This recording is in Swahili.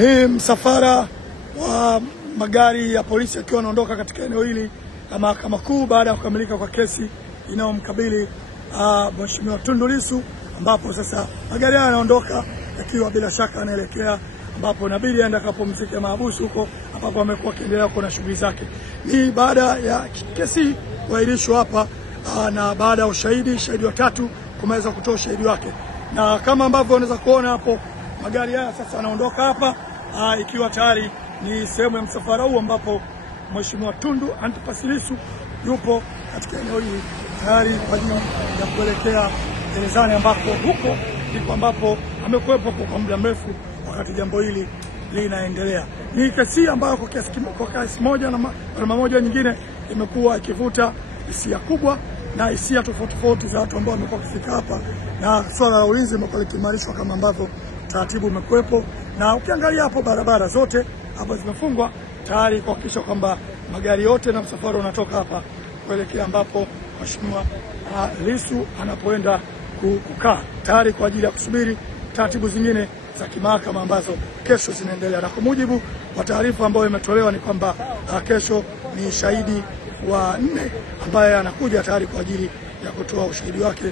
Ni msafara wa magari ya polisi akiwa anaondoka katika eneo hili la Mahakama Kuu baada ya kukamilika kwa kesi inayomkabili Mheshimiwa Tundu Lissu, ambapo sasa magari haya yanaondoka yakiwa bila shaka yanaelekea ambapo inabidi aende akapumzike mahabusu huko ambapo amekuwa akiendelea kuona shughuli zake. Ni baada ya kesi kuahirishwa hapa na baada ya shahidi watatu kumeweza kutoa ushahidi wake, na kama ambavyo unaweza kuona hapo magari haya sasa yanaondoka hapa ikiwa tayari ni sehemu ya msafara huu ambapo Mheshimiwa Tundu Antipas Lissu yupo katika eneo hili tayari kwa ajili ya kuelekea gerezani, ambapo huko ndipo ambapo amekuwepo kwa muda mrefu wakati jambo hili linaendelea. Ni kesi ambayo kwa kiasi moja na namna moja nyingine imekuwa ikivuta hisia kubwa na hisia tofauti za watu ambao wamekuwa kufika hapa, na swala la ulinzi limekuwa likiimarishwa kama ambavyo taratibu umekuwepo, na ukiangalia hapo barabara zote hapa zimefungwa tayari kuhakikisha kwamba magari yote na msafara unatoka hapa kuelekea ambapo Mheshimiwa Lissu anapoenda kukaa tayari kwa ajili ya kusubiri taratibu zingine za kimahakama ambazo kesho zinaendelea. Na kwa mujibu wa taarifa ambayo imetolewa ni kwamba kesho ni shahidi wa 4 ambaye anakuja tayari kwa ajili ya kutoa ushahidi wake